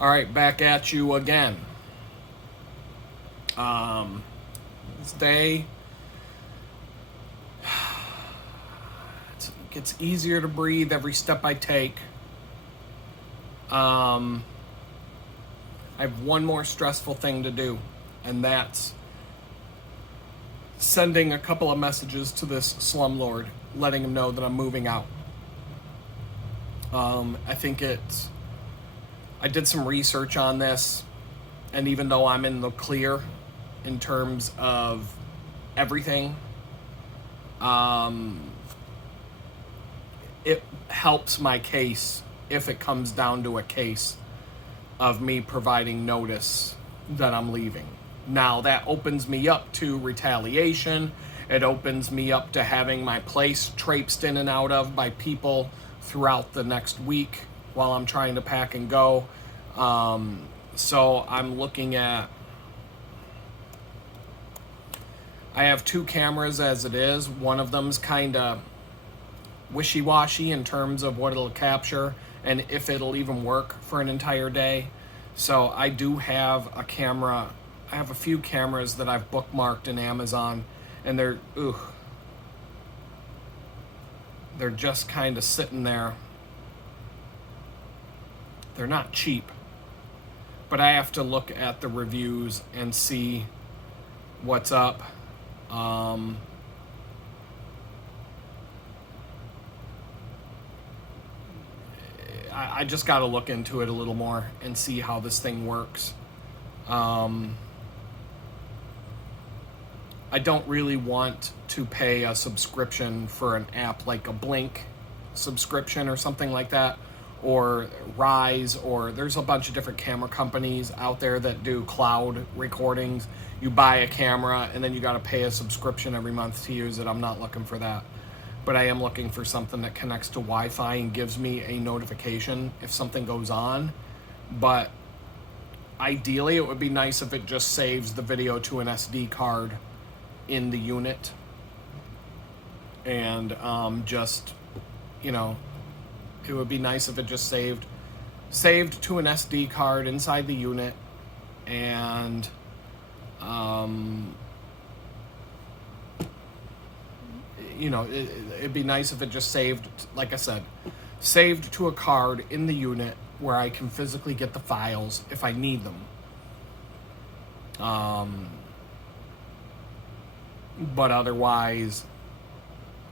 All right, back at you again. This day, it gets easier to breathe every step I take. I have one more stressful thing to do, and that's sending a couple of messages to this slumlord, letting him know that I'm moving out. I did some research on this, and even though I'm in the clear in terms of everything, it helps my case if it comes down to a case of me providing notice that I'm leaving. Now, that opens me up to retaliation. It opens me up to having my place traipsed in and out of by people throughout the next week while I'm trying to pack and go. So I'm looking at... I have 2 cameras as it is. One of them's kind of wishy-washy in terms of what it'll capture and if it'll even work for an entire day. So I do have a camera. I have a few cameras that I've bookmarked in Amazon, and they're just kind of sitting there. They're not cheap, but I have to look at the reviews and see what's up. I just got to look into it a little more and see how this thing works. I don't really want to pay a subscription for an app like a Blink subscription or something like that, or Rise, or there's a bunch of different camera companies out there that do cloud recordings. You buy a camera and then you got to pay a subscription every month to use it. I'm not looking for that. But I am looking for something that connects to Wi-Fi and gives me a notification if something goes on. But ideally, it would be nice if it just saves the video to an SD card in the unit. And just, it would be nice if it just saved to an SD card inside the unit. And it'd be nice if it just saved, like I said, saved to a card in the unit where I can physically get the files if I need them. But otherwise,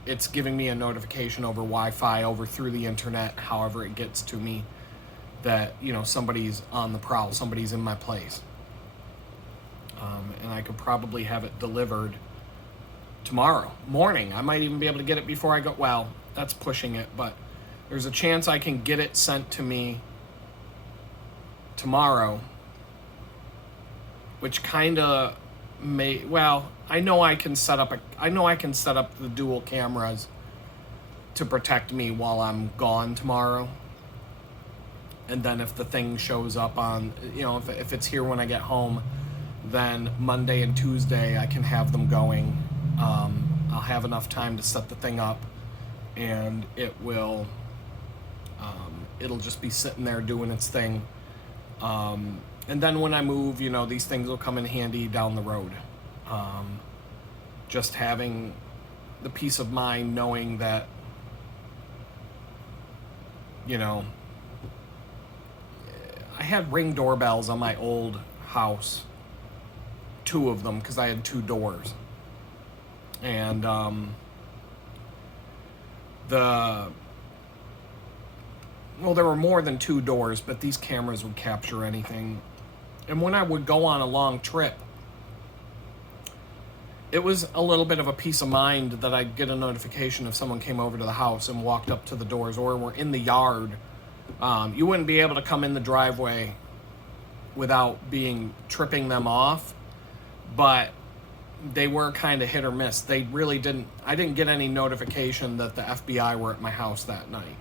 it's giving me a notification over Wi-Fi, over through the internet, however it gets to me, that, somebody's on the prowl, somebody's in my place. And I could probably have it delivered tomorrow morning. I might even be able to get it before I go. Well, that's pushing it, but there's a chance I can get it sent to me tomorrow, which kind of may, well, I know I can set up the dual cameras to protect me while I'm gone tomorrow. And then if the thing shows up on, if it's here when I get home, then Monday and Tuesday I can have them going. I'll have enough time to set the thing up, and it'll just be sitting there doing its thing. And then when I move, these things will come in handy down the road. Just having the peace of mind knowing that, I had Ring doorbells on my old house, 2 of them, because I had 2 doors. And there were more than 2 doors, but these cameras would capture anything. And when I would go on a long trip, it was a little bit of a peace of mind that I'd get a notification if someone came over to the house and walked up to the doors or were in the yard. You wouldn't be able to come in the driveway without tripping them off, but they were kind of hit or miss. I didn't get any notification that the FBI were at my house that night.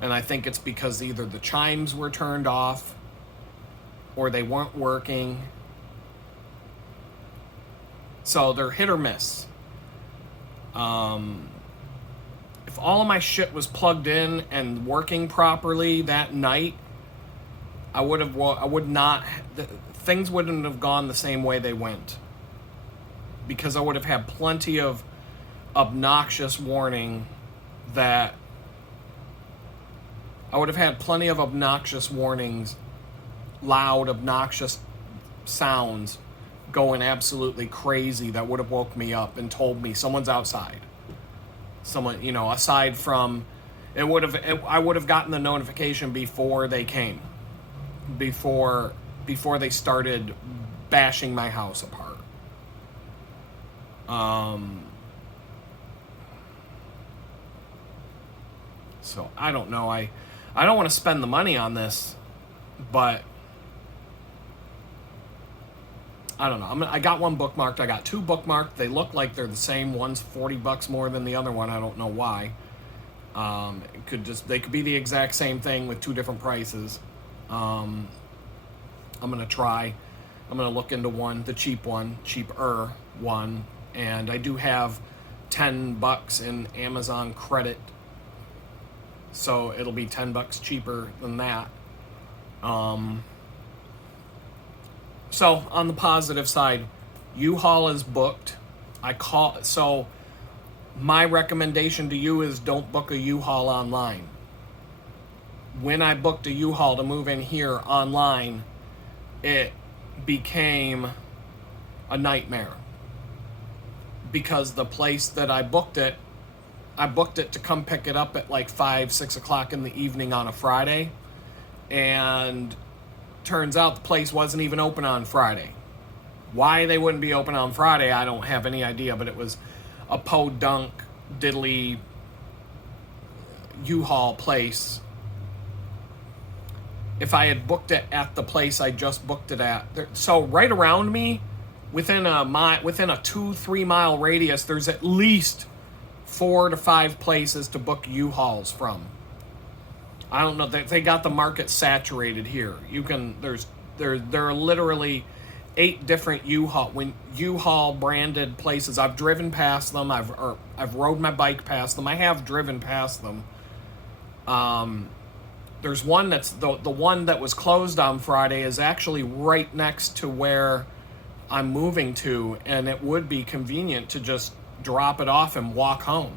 And I think it's because either the chimes were turned off or they weren't working. So they're hit or miss. If all of my shit was plugged in and working properly that night, I would not, things wouldn't have gone the same way they went, because I would have had plenty of obnoxious warning that I would have had plenty of obnoxious warnings, loud, obnoxious sounds going absolutely crazy that would have woke me up and told me someone's outside. Someone, aside from, I would have gotten the notification before they came, before they started bashing my house apart. So I don't know. I don't want to spend the money on this, but I don't know. I got one bookmarked. I got two bookmarked. They look like they're the same. One's $40 more than the other one. I don't know why. They could be the exact same thing with two different prices. I'm gonna try. I'm gonna look into one, the cheaper one, and I do have $10 in Amazon credit, so it'll be $10 cheaper than that. So on the positive side, U-Haul is booked. So my recommendation to you is don't book a U-Haul online. When I booked a U-Haul to move in here online, it became a nightmare, because the place that I booked it to come pick it up at like 5-6 o'clock in the evening on a Friday, and turns out the place wasn't even open on Friday. Why they wouldn't be open on Friday, I don't have any idea, but it was a podunk diddly U-Haul place. If I had booked it at the place I just booked it at, so right around me, within a 2-3 mile radius, there's at least 4 to 5 places to book U-Hauls from. I don't know, they got the market saturated here. There are literally 8 different U-Haul branded places. I've driven past them. I've rode my bike past them. I have driven past them. There's one that's the one that was closed on Friday is actually right next to where I'm moving to, and it would be convenient to just drop it off and walk home,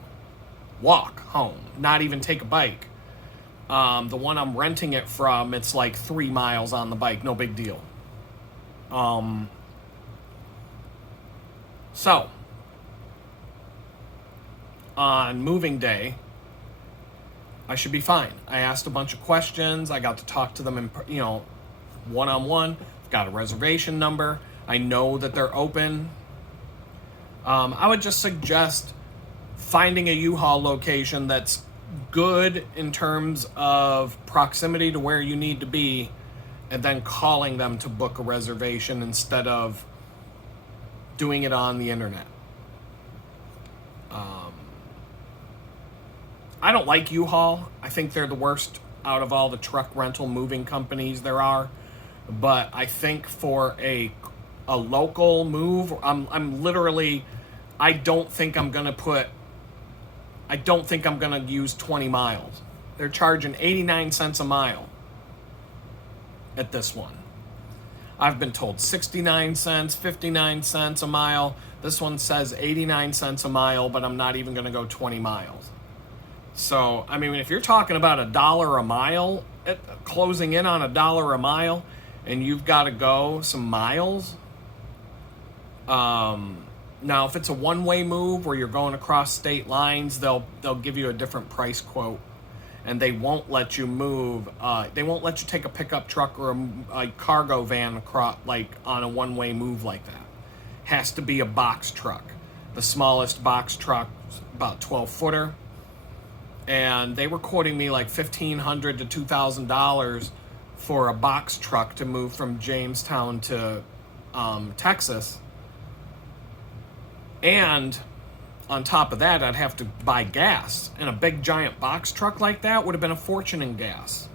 not even take a bike. The one I'm renting it from, it's like 3 miles on the bike, no big deal. So on moving day, I should be fine. I asked a bunch of questions. I got to talk to them in, one-on-one. I've got a reservation number. I know that they're open. I would just suggest finding a U-Haul location that's good in terms of proximity to where you need to be, and then calling them to book a reservation instead of doing it on the internet. I don't like U-Haul. I think they're the worst out of all the truck rental moving companies there are. But I think for a local move, I'm literally, I don't think I'm gonna use 20 miles. They're charging 89 cents a mile at this one. I've been told 69 cents, 59 cents a mile. This one says 89 cents a mile, but I'm not even gonna go 20 miles. So, I mean, if you're talking about $1 a mile, closing in on $1 a mile, and you've got to go some miles. Now, if it's a one-way move where you're going across state lines, they'll give you a different price quote, and they won't let you move. They won't let you take a pickup truck or a cargo van across, like on a one-way move like that. Has to be a box truck. The smallest box truck, about 12-footer. And they were quoting me like $1,500 to $2,000 for a box truck to move from Jamestown to Texas. And on top of that, I'd have to buy gas. And a big giant box truck like that would have been a fortune in gas.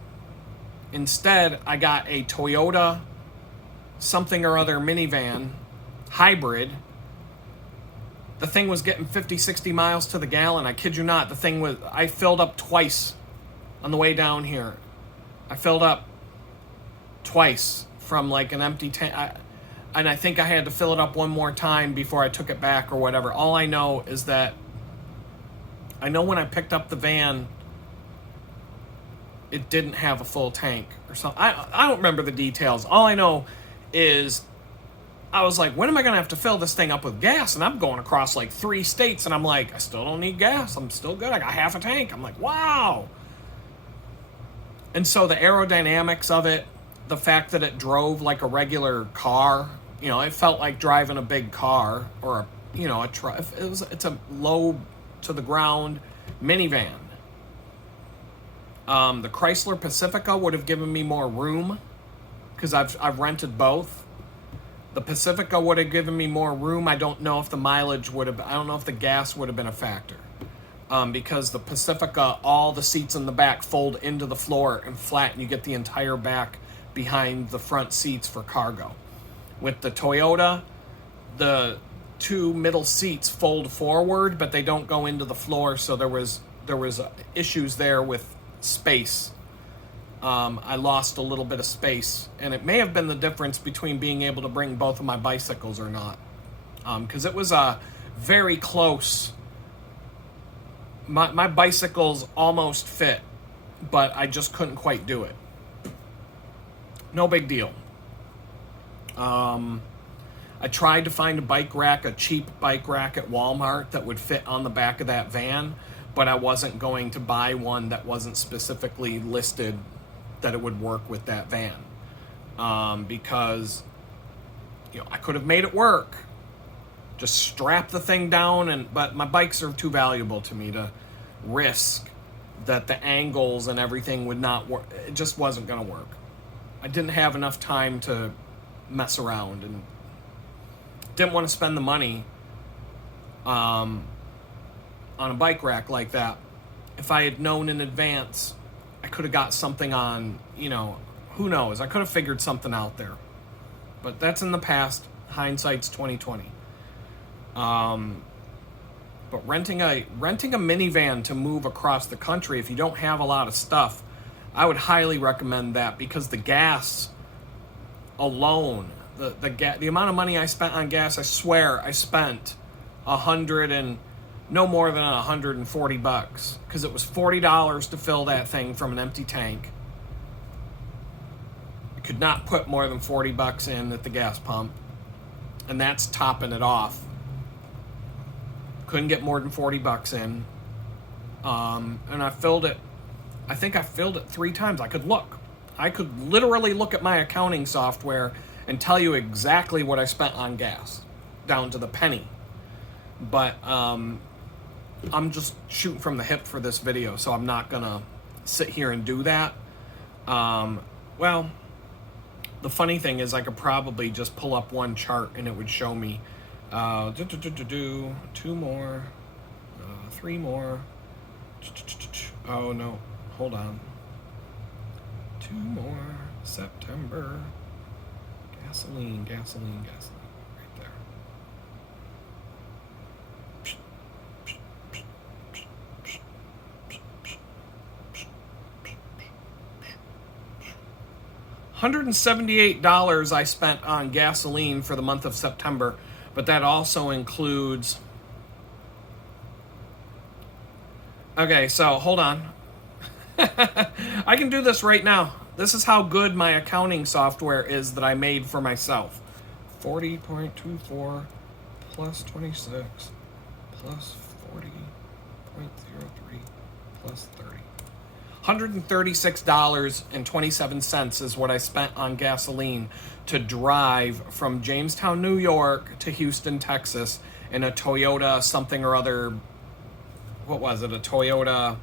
Instead, I got a Toyota something or other minivan hybrid. The thing was getting 50, 60 miles to the gallon. I kid you not. I filled up twice on the way down here. I filled up twice from like an empty tank. And I think I had to fill it up one more time before I took it back or whatever. All I know is that I know when I picked up the van, it didn't have a full tank or something. I don't remember the details. All I know is I was like, when am I going to have to fill this thing up with gas? And I'm going across like 3 states, and I'm like, I still don't need gas. I'm still good. I got half a tank. I'm like, wow. And so the aerodynamics of it, the fact that it drove like a regular car, you know, it felt like driving a big car or a truck. It's a low to the ground minivan. The Chrysler Pacifica would have given me more room because I've rented both. The Pacifica would have given me more room. I don't know if the mileage would have. I don't know if the gas would have been a factor. Because the Pacifica, all the seats in the back fold into the floor and flatten. You get the entire back behind the front seats for cargo. With the Toyota, the 2 middle seats fold forward, but they don't go into the floor. So there was issues there with space. I lost a little bit of space, and it may have been the difference between being able to bring both of my bicycles or not. Because it was a very close. My bicycles almost fit, but I just couldn't quite do it. No big deal. I tried to find a cheap bike rack at Walmart that would fit on the back of that van, but I wasn't going to buy one that wasn't specifically listed that it would work with that van. Because, I could have made it work. Just strap the thing down, but my bikes are too valuable to me to risk that the angles and everything would not work. It just wasn't going to work. I didn't have enough time to mess around and didn't want to spend the money on a bike rack like that. If I had known in advance, I could have got something on, who knows? I could have figured something out there. But that's in the past. Hindsight's 2020. But renting a minivan to move across the country, if you don't have a lot of stuff, I would highly recommend that, because the gas alone, the amount of money I spent on gas, I swear I spent no more than $140, because it was $40 to fill that thing from an empty tank. You could not put more than $40 in at the gas pump, and that's topping it off. Couldn't get more than $40 in. And I filled it. I think I filled it 3 times. I could literally look at my accounting software and tell you exactly what I spent on gas, down to the penny. But I'm just shooting from the hip for this video, so I'm not gonna sit here and do that. Well, the funny thing is I could probably just pull up one chart and it would show me 2 more, 3 more. Oh no, hold on. 2 more, September. Gasoline, right there. $178 I spent on gasoline for the month of September, but that also includes... Okay, so hold on. I can do this right now. This is how good my accounting software is that I made for myself. 40.24 plus 26 plus 40.03 plus 30. $136.27 is what I spent on gasoline to drive from Jamestown, New York to Houston, Texas in a Toyota something or other. What was it? A Toyota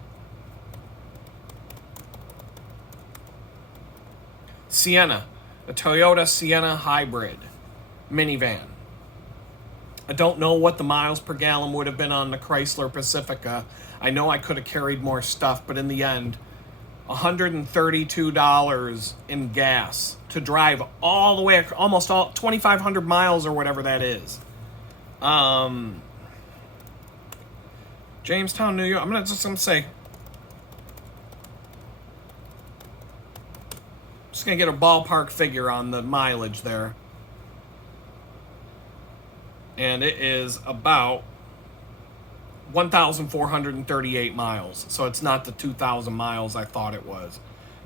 Sienna. A Toyota Sienna hybrid minivan. I don't know what the miles per gallon would have been on the Chrysler Pacifica. I know I could have carried more stuff, but in the end, $132 in gas to drive all the way, almost 2,500 miles or whatever that is. Jamestown, New York. I'm just gonna say, Just going to get a ballpark figure on the mileage there. And it is about 1,438 miles. So it's not the 2,000 miles I thought it was.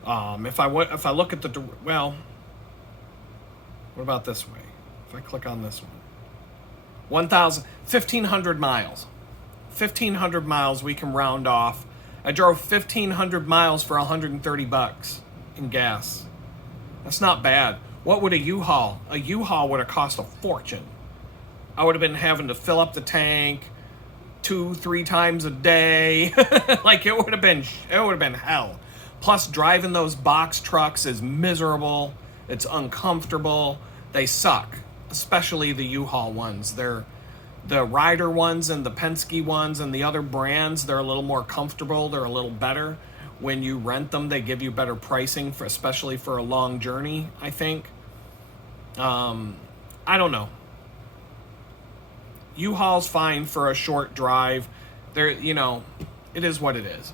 If I look at the, well, what about this way? If I click on this one, 1,500 miles. 1,500 miles we can round off. I drove 1,500 miles for $130 in gas. That's not bad. What would a U-Haul? A U-Haul would have cost a fortune. I would have been having to fill up the tank 2-3 times a day. Like it would have been hell. Plus driving those box trucks is miserable. It's uncomfortable. They suck, especially the U-Haul ones. They're the Ryder ones and the Penske ones and the other brands, they're a little more comfortable. They're a little better. When you rent them, they give you better pricing, for especially for a long journey, I think. I don't know. U-Haul's fine for a short drive. There, you know, it is what it is.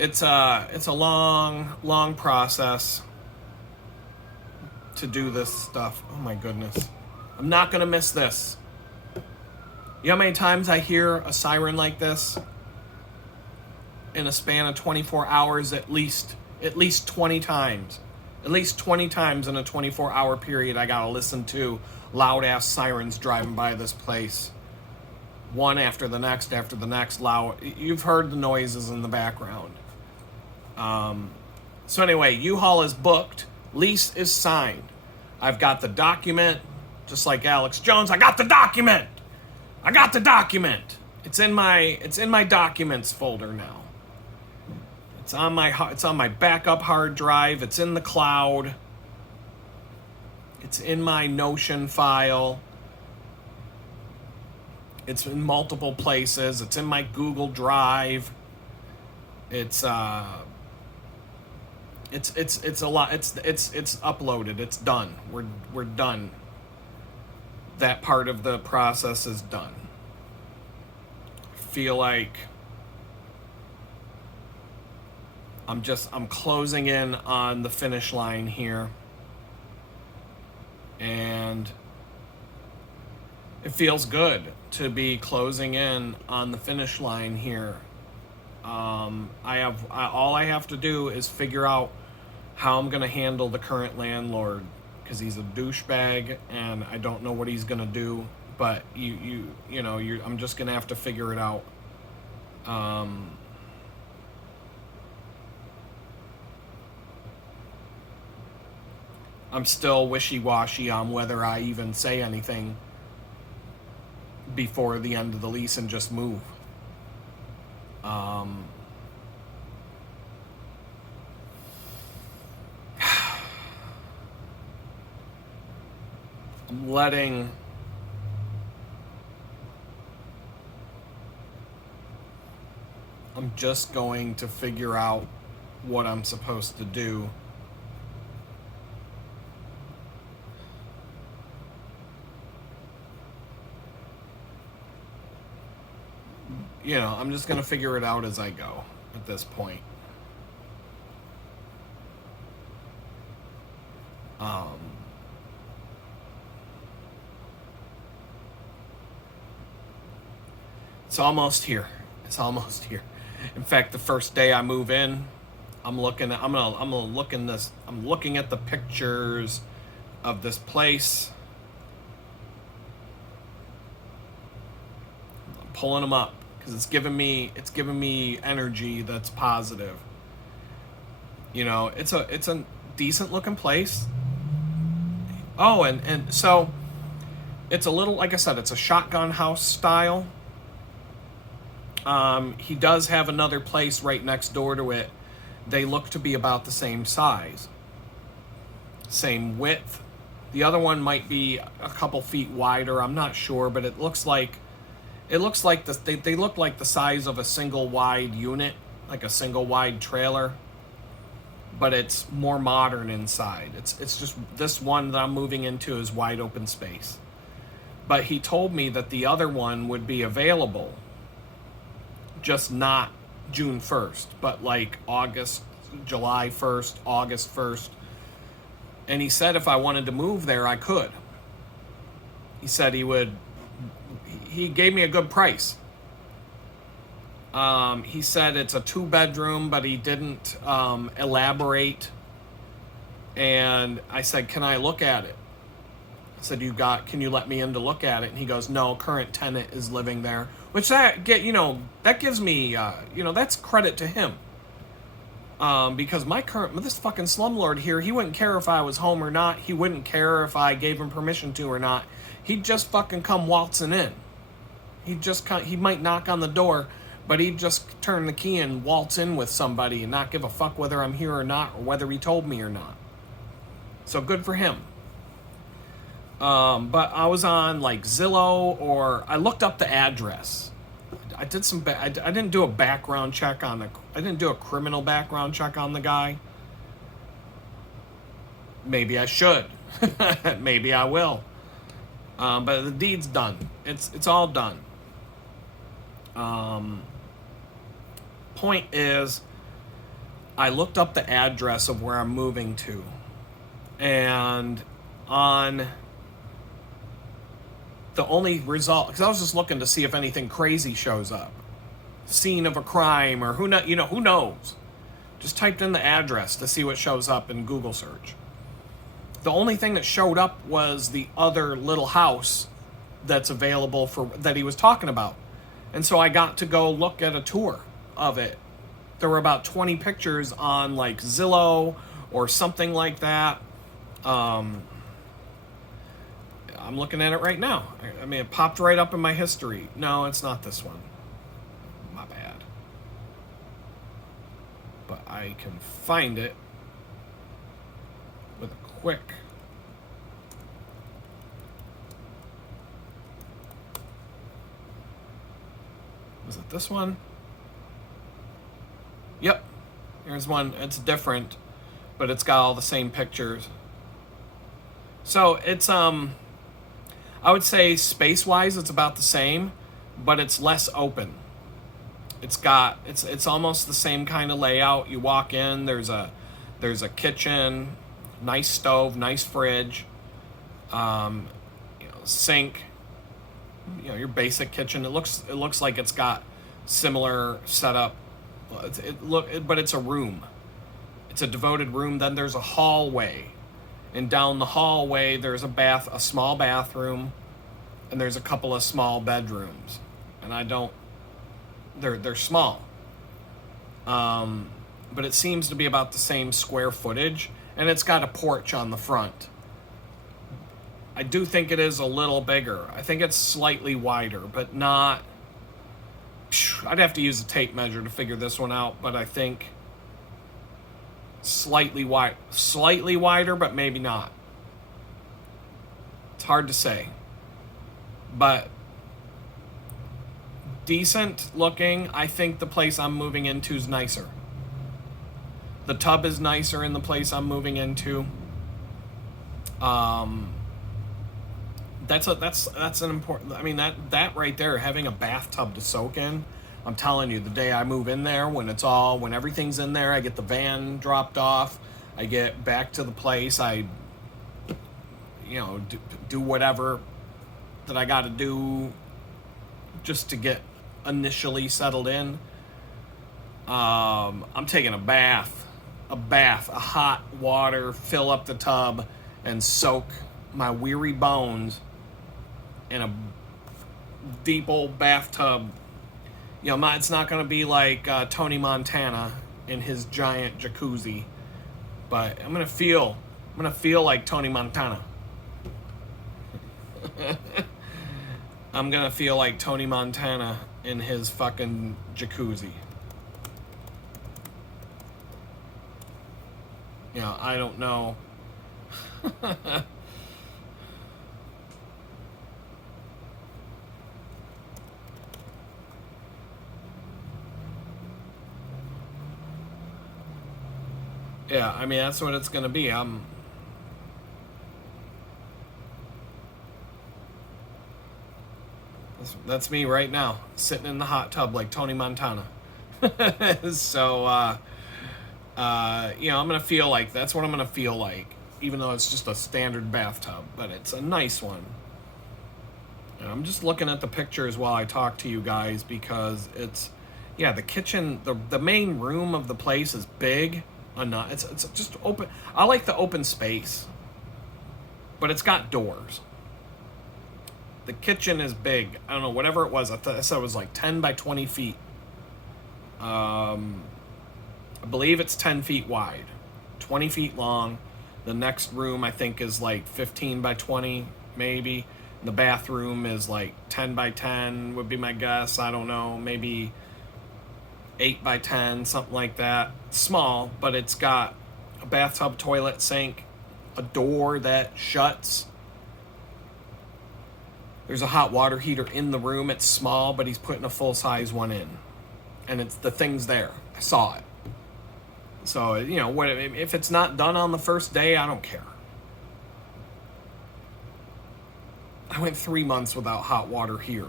It's a long process to do this stuff. Oh my goodness. I'm not gonna miss this. You know how many times I hear a siren like this? In a span of 24 hours, at least 20 times. At least 20 times in a 24-hour period, I gotta listen to loud-ass sirens driving by this place. One after the next, loud. You've heard the noises in the background. So anyway, U-Haul is booked. Lease is signed. I've got the document, just like Alex Jones. I got the document. It's in my documents folder now. It's on my backup hard drive. It's in the cloud. It's in my Notion file. It's in multiple places. It's in my Google Drive. It's a lot. It's uploaded. It's done. We're done. That part of the process is done. I feel like I'm closing in on the finish line here. And it feels good to be closing in on the finish line here. All I have to do is figure out how I'm going to handle the current landlord, because he's a douchebag and I don't know what he's going to do, but I'm just going to have to figure it out. I'm still wishy-washy on whether I even say anything before the end of the lease and just move. I'm just going to figure out what I'm supposed to do. I'm just going to figure it out as I go at this point. It's almost here. In fact, the first day I move in, I'm looking at the pictures of this place. I'm pulling them up because it's giving me energy that's positive. It's a decent looking place. Oh, and so it's a little, like I said, it's a shotgun house style. He does have another place right next door to it. They look to be about the same size, same width. The other one might be a couple feet wider. I'm not sure, but it looks like they look like the size of a single wide unit, like a single wide trailer, but it's more modern inside. It's just this one that I'm moving into is wide open space. But he told me that the other one would be available just not June 1st, but like August, July 1st, August 1st. And he said if I wanted to move there, I could. He said he gave me a good price. He said it's a 2-bedroom, but he didn't elaborate. And I said, can I look at it? I said, can you let me in to look at it? And he goes, no, current tenant is living there. Which that gives me, that's credit to him. Because this fucking slumlord here, he wouldn't care if I was home or not. He wouldn't care if I gave him permission to or not. He'd just fucking come waltzing in. He might knock on the door, but he'd just turn the key and waltz in with somebody and not give a fuck whether I'm here or not, or whether he told me or not. So good for him. But I was on like Zillow, or I looked up the address. I didn't do a background check I didn't do a criminal background check on the guy. Maybe I should. Maybe I will. But the deed's done. It's all done. Point is, I looked up the address of where I'm moving to, and on the only result, because I was just looking to see if anything crazy shows up, scene of a crime, or who knows. Just typed in the address to see what shows up in Google search. The only thing that showed up was the other little house that's available that he was talking about. And so I got to go look at a tour of it. There were about 20 pictures on like Zillow or something like that. I'm looking at it right now. I mean, it popped right up in my history. No, it's not this one. My bad. But I can find it with a quick... Was it this one? Yep. Here's one. It's different, but it's got all the same pictures. So it's I would say space-wise it's about the same, but it's less open. It's almost the same kind of layout. You walk in, there's a kitchen, nice stove, nice fridge, sink, your basic kitchen. It looks like it's got similar setup. But it's a room. It's a devoted room. Then there's a hallway, and down the hallway there's a small bathroom, and there's a couple of small bedrooms. And they're small. But it seems to be about the same square footage, and it's got a porch on the front. I do think it is a little bigger. I think it's slightly wider, but not... I'd have to use a tape measure to figure this one out, but I think slightly wider, but maybe not. It's hard to say. But decent looking. I think the place I'm moving into is nicer. The tub is nicer in the place I'm moving into. That's an important. I mean, that right there, having a bathtub to soak in. I'm telling you, the day I move in there, when everything's in there, I get the van dropped off, I get back to the place, I do whatever that I got to do just to get initially settled in. I'm taking a bath, hot water, fill up the tub, and soak my weary bones in a deep old bathtub. It's not going to be like Tony Montana in his giant jacuzzi, but I'm going to feel like Tony Montana. I'm going to feel like Tony Montana in his fucking jacuzzi. I don't know. Yeah, I mean, that's what it's going to be. This That's me right now, sitting in the hot tub like Tony Montana. So, I'm gonna feel like that's what I'm gonna feel like, even though it's just a standard bathtub, but it's a nice one. And I'm just looking at the pictures while I talk to you guys because the kitchen, the main room of the place is big enough. It's just open. I like the open space, but it's got doors. The kitchen is big. I don't know, whatever it was. I said it was like 10 by 20 feet. I believe it's 10 feet wide, 20 feet long. The next room I think is like 15 by 20, maybe. The bathroom is like 10 by 10 would be my guess. I don't know, maybe 8 by 10, something like that. Small, but it's got a bathtub, toilet, sink, a door that shuts. There's a hot water heater in the room. It's small, but he's putting a full-size one in. And the thing's there. I saw it. So, if it's not done on the first day, I don't care. I went 3 months without hot water here.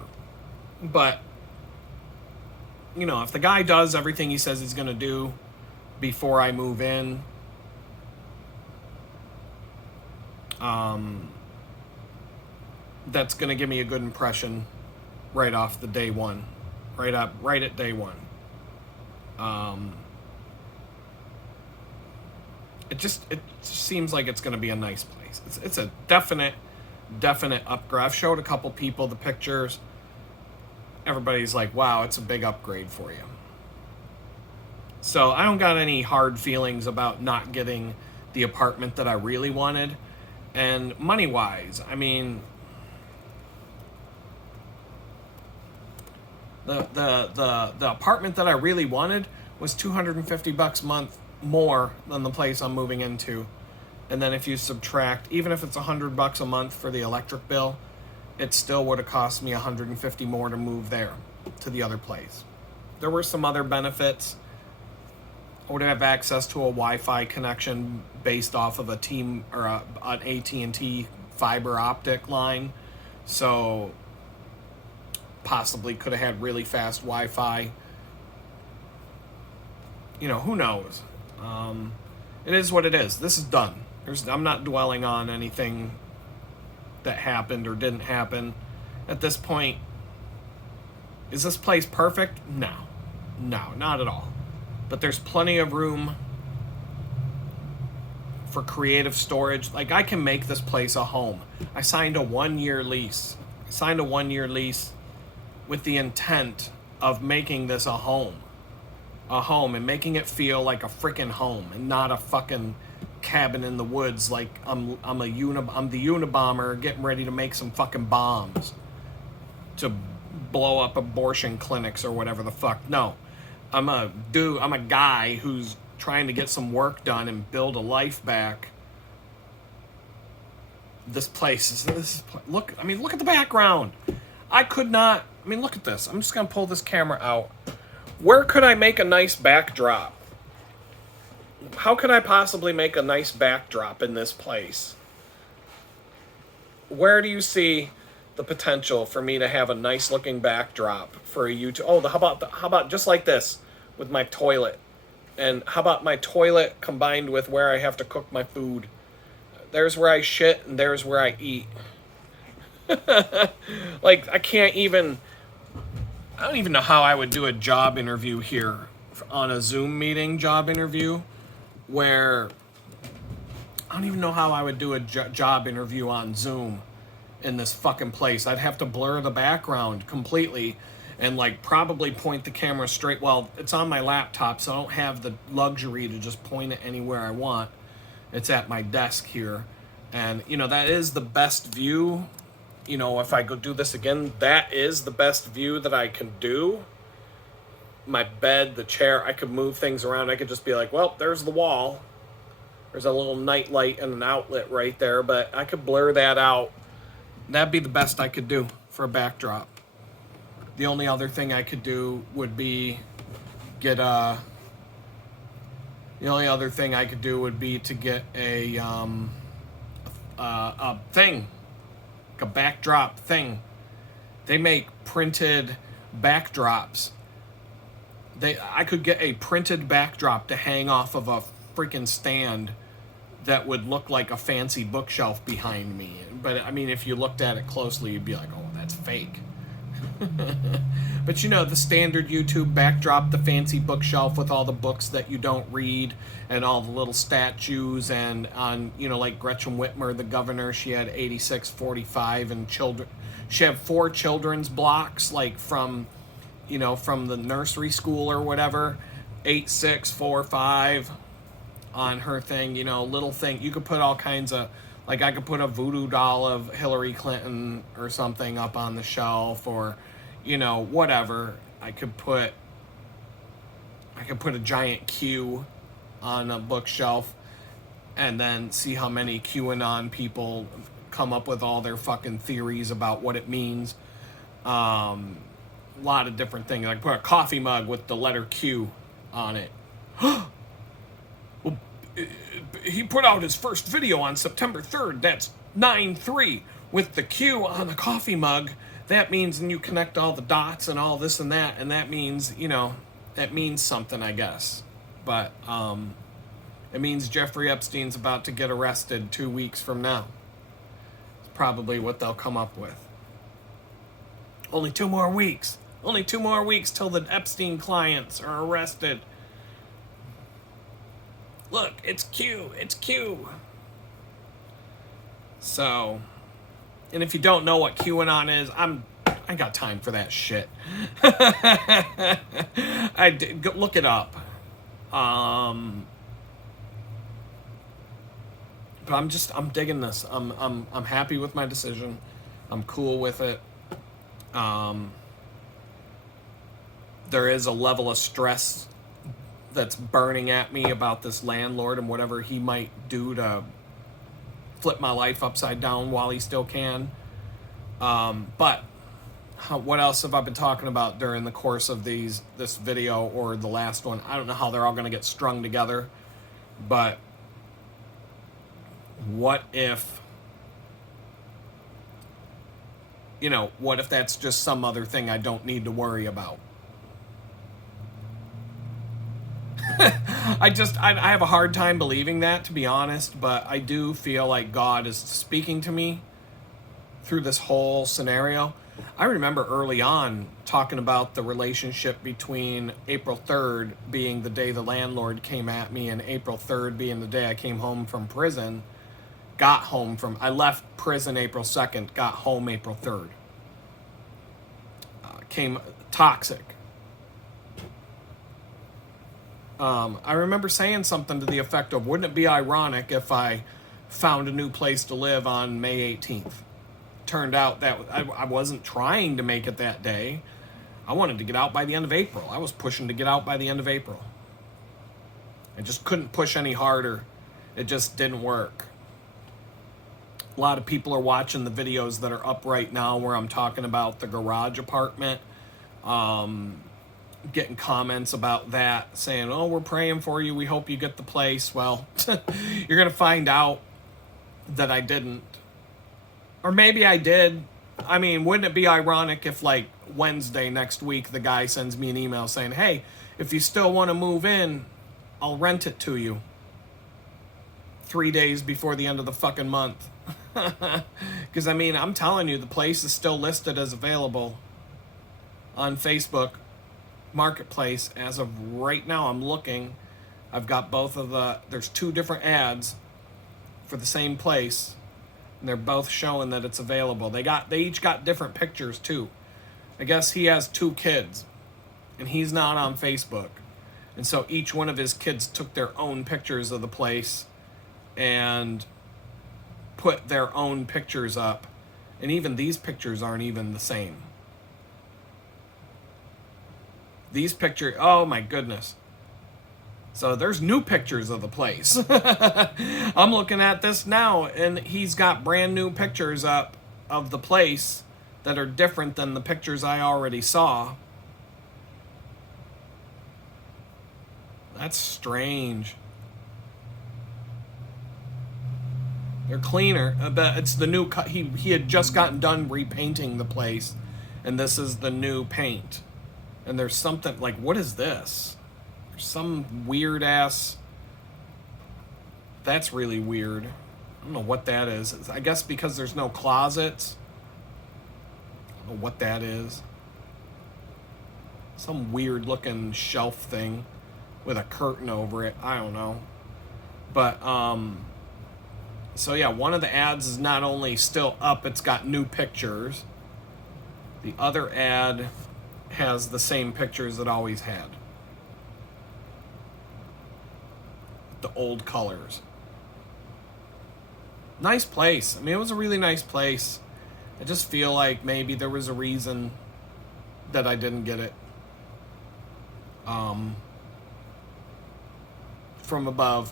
But, if the guy does everything he says he's going to do before I move in, that's going to give me a good impression right off the day one. Right at day one. It just seems like it's going to be a nice place. It's a definite upgrade. I've showed a couple people the pictures. Everybody's like, wow, it's a big upgrade for you. So I don't got any hard feelings about not getting the apartment that I really wanted. And money-wise, I mean, the apartment that I really wanted was $250 a month more than the place I'm moving into. And then if you subtract, even if it's $100 a month for the electric bill, it still would have cost me $150 more to move there to the other place. There were some other benefits. I would have access to a Wi-Fi connection based off of an AT&T fiber optic line. So possibly could have had really fast Wi-Fi. Who knows? It is what it is. This is done. I'm not dwelling on anything that happened or didn't happen. At this point, is this place perfect? No, not at all. But there's plenty of room for creative storage. Like, I can make this place a home. I signed a 1-year lease. With the intent of making this a home, and making it feel like a freaking home and not a fucking cabin in the woods. Like I'm the Unabomber getting ready to make some fucking bombs to blow up abortion clinics or whatever the fuck. No, I'm a guy who's trying to get some work done and build a life back. Look at the background. Look at this. I'm just going to pull this camera out. Where could I make a nice backdrop? How could I possibly make a nice backdrop in this place? Where do you see the potential for me to have a nice looking backdrop for a YouTube? Oh, how about just like this with my toilet? And how about my toilet combined with where I have to cook my food? There's where I shit and there's where I eat. Like, I don't even know how I would do a job interview here on a Zoom meeting job interview where I don't even know how I would do a job interview on Zoom in this fucking place. I'd have to blur the background completely and like probably point the camera straight. Well, it's on my laptop, so I don't have the luxury to just point it anywhere I want. It's at my desk here. And, that is the best view. If I go do this again, that is the best view that I can do. My bed, the chair, I could move things around. I could just be like, well, there's the wall. There's a little night light and an outlet right there, but I could blur that out. That'd be the best I could do for a backdrop. The only other thing I could do would be to get a thing, like a backdrop thing, They make printed backdrops. I could get a printed backdrop to hang off of a freaking stand that would look like a fancy bookshelf behind me. But I mean, if you looked at it closely, you'd be like, oh, that's fake. But you know, the standard YouTube backdrop, the fancy bookshelf with all the books that you don't read and all the little statues, and on, you know, like Gretchen Whitmer, the governor, she had 8645 and children. She had 4 children's blocks, like from, you know, from the nursery school or whatever, 8645 on her thing, you know, little thing. You could put all kinds of, like I could put a voodoo doll of Hillary Clinton or something up on the shelf, or, you know, whatever. I could put a giant Q on a bookshelf and then see how many QAnon people come up with all their fucking theories about what it means. A lot of different things. Like put a coffee mug with the letter Q on it. Well, he put out his first video on September 3rd. That's 9/3 with the Q on the coffee mug. That means, and you connect all the dots and all this and that means, you know, that means something, I guess. But it means Jeffrey Epstein's about to get arrested 2 weeks from now. It's probably what they'll come up with. Only 2 more weeks. Only 2 more weeks till the Epstein clients are arrested. Look, it's Q. It's Q. So, and if you don't know what QAnon is, I got time for that shit. Look it up. But I'm digging this. I'm happy with my decision. I'm cool with it. There is a level of stress that's burning at me about this landlord and whatever he might do to flip my life upside down while he still can. But what else have I been talking about during the course of this video or the last one? I don't know how they're all going to get strung together, but what if, you know, what if that's just some other thing I don't need to worry about? I have a hard time believing that, to be honest, but I do feel like God is speaking to me through this whole scenario. I remember early on talking about the relationship between April 3rd being the day the landlord came at me and April 3rd being the day I came home from prison. I left prison April 2nd, got home April 3rd. Came toxic. I remember saying something to the effect of, wouldn't it be ironic if I found a new place to live on May 18th? Turned out that I wasn't trying to make it that day. I wanted to get out by the end of April. I was pushing to get out by the end of April. I just couldn't push any harder. It just didn't work. A lot of people are watching the videos that are up right now where I'm talking about the garage apartment. Getting comments about that, saying, oh, we're praying for you, we hope you get the place. Well, you're going to find out that I didn't. Or maybe I did. I mean, wouldn't it be ironic if, like, Wednesday next week, the guy sends me an email saying, hey, if you still want to move in, I'll rent it to you 3 days before the end of the fucking month. Because, I mean, I'm telling you, the place is still listed as available on Facebook Marketplace as of right now. I'm looking. I've got there's 2 different ads for the same place, and they're both showing that it's available. They each got different pictures too. I guess he has 2 kids, and he's not on Facebook, and so each one of his kids took their own pictures of the place and put their own pictures up, and even these pictures aren't even the same. These pictures, oh my goodness. So there's new pictures of the place. I'm looking at this now, and he's got brand new pictures up of the place that are different than the pictures I already saw. That's strange. They're cleaner. But it's the new cut. He had just gotten done repainting the place, and this is the new paint. And there's something like, what is this? There's some weird ass. That's really weird. I don't know what that is. I guess because there's no closets. I don't know what that is. Some weird looking shelf thing with a curtain over it. I don't know. But, so yeah, one of the ads is not only still up, it's got new pictures. The other ad has the same pictures it always had. The old colors. Nice place. I mean, it was a really nice place. I just feel like maybe there was a reason that I didn't get it. From above.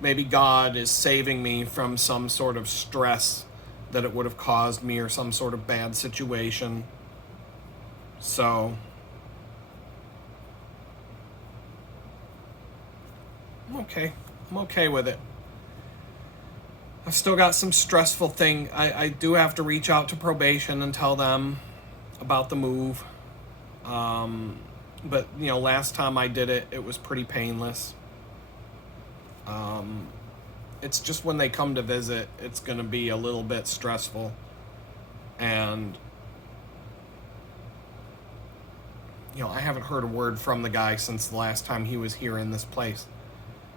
Maybe God is saving me from some sort of stress that it would have caused me, or some sort of bad situation. So I'm okay with it. I've still got some stressful thing. I do have to reach out to probation and tell them about the move. But, you know, last time I did it, it was pretty painless. It's just when they come to visit, it's going to be a little bit stressful. And, you know, I haven't heard a word from the guy since the last time he was here in this place.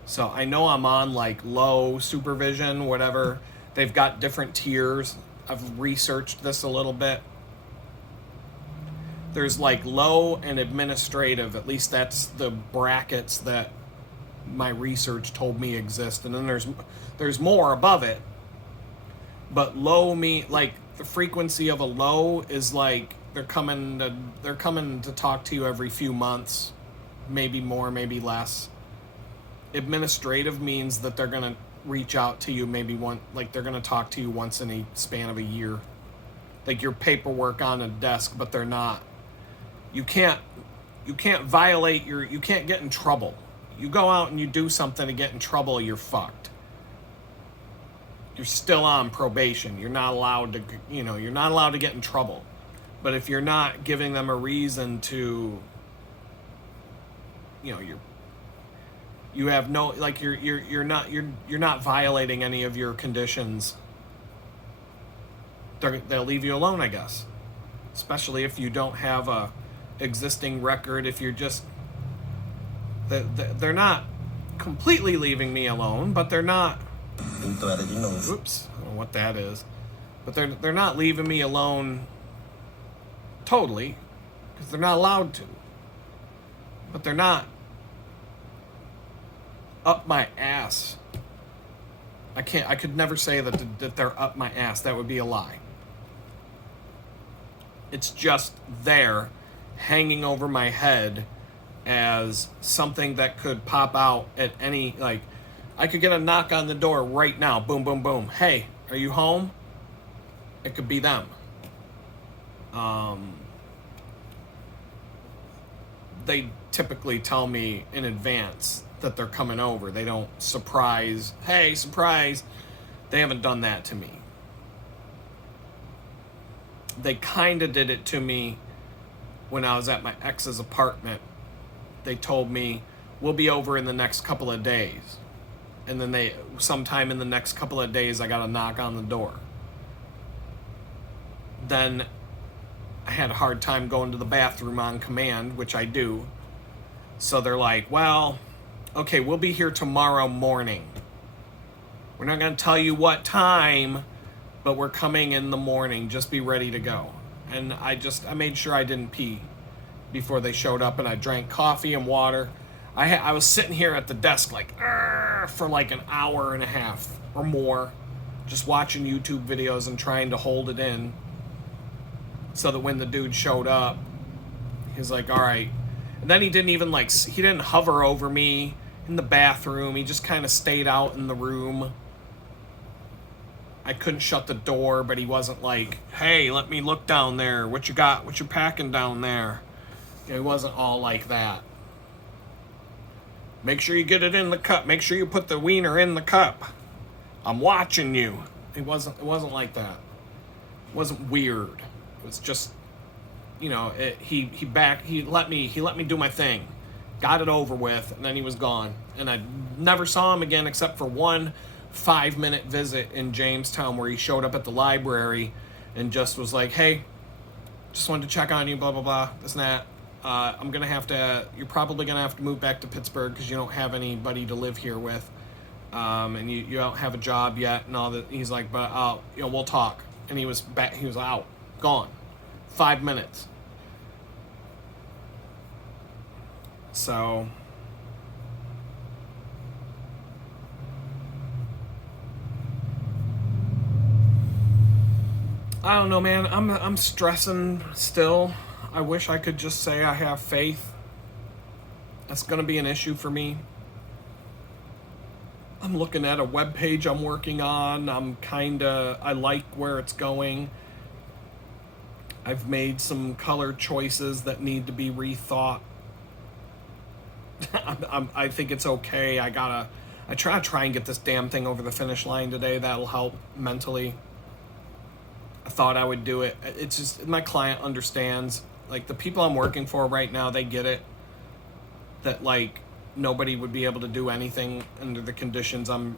So I know I'm on like low supervision, whatever. They've got different tiers. I've researched this a little bit. There's like low and administrative. At least that's the brackets that my research told me exist. And then there's more above it. But low, like the frequency of a low is like they're coming to talk to you every few months, maybe more, maybe less. Administrative means that they're going to reach out to you maybe they're going to talk to you once in a span of a year. Like your paperwork on a desk, but they're not. You can't violate you can't get in trouble. You go out and you do something to get in trouble, you're fucked. You're still on probation. You're not allowed to, you're not allowed to get in trouble. But if you're not giving them a reason to, you have no, like you're not violating any of your conditions. They'll leave you alone, I guess. Especially if you don't have a existing record. If you're just, they're not completely leaving me alone, but they're not. Oops, I don't know what that is, but they're not leaving me alone totally, because they're not allowed to. But they're not up my ass. I could never say that they're up my ass. That would be a lie. It's just there, hanging over my head as something that could pop out at any, like, I could get a knock on the door right now. Boom, boom, boom. Hey, are you home? It could be them. They typically tell me in advance that they're coming over. They don't surprise. Hey, surprise. They haven't done that to me. They kind of did it to me when I was at my ex's apartment. They told me, we'll be over in the next couple of days. And then sometime in the next couple of days, I got a knock on the door. Then I had a hard time going to the bathroom on command, which I do. So they're like, well, okay, we'll be here tomorrow morning. We're not going to tell you what time, but we're coming in the morning. Just be ready to go. And I made sure I didn't pee before they showed up, and I drank coffee and water. I was sitting here at the desk like for like an hour and a half or more, just watching YouTube videos and trying to hold it in, so that when the dude showed up, he's like, all right. And then he didn't hover over me in the bathroom. He just kind of stayed out in the room. I couldn't shut the door, but he wasn't like, hey, let me look down there. What you got? What you packing down there? It wasn't all like that. Make sure you get it in the cup. Make sure you put the wiener in the cup. I'm watching you. It wasn't like that. It wasn't weird. It was just he let me do my thing, got it over with, and then he was gone. And I never saw him again except for one 5-minute visit in Jamestown where he showed up at the library and just was like, hey, just wanted to check on you, blah, blah, blah, this and that. You're probably going to have to move back to Pittsburgh because you don't have anybody to live here with. And you don't have a job yet and all that. He's like, but, we'll talk. And he was back, he was out, gone. 5 minutes. So, I don't know, man. I'm stressing still. I wish I could just say I have faith. That's going to be an issue for me. I'm looking at a web page I'm working on. I like where it's going. I've made some color choices that need to be rethought. I think it's okay. I try and get this damn thing over the finish line today. That'll help mentally. I thought I would do it. It's just, my client understands. Like, the people I'm working for right now, they get it. That, like, nobody would be able to do anything under the conditions I'm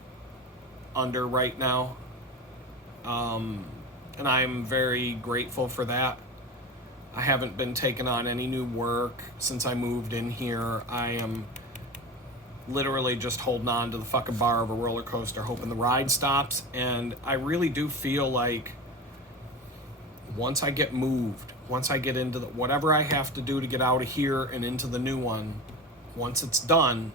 under right now. And I'm very grateful for that. I haven't been taking on any new work since I moved in here. I am literally just holding on to the fucking bar of a roller coaster, hoping the ride stops. And I really do feel like once I get moved, once I get into whatever I have to do to get out of here and into the new one, once it's done,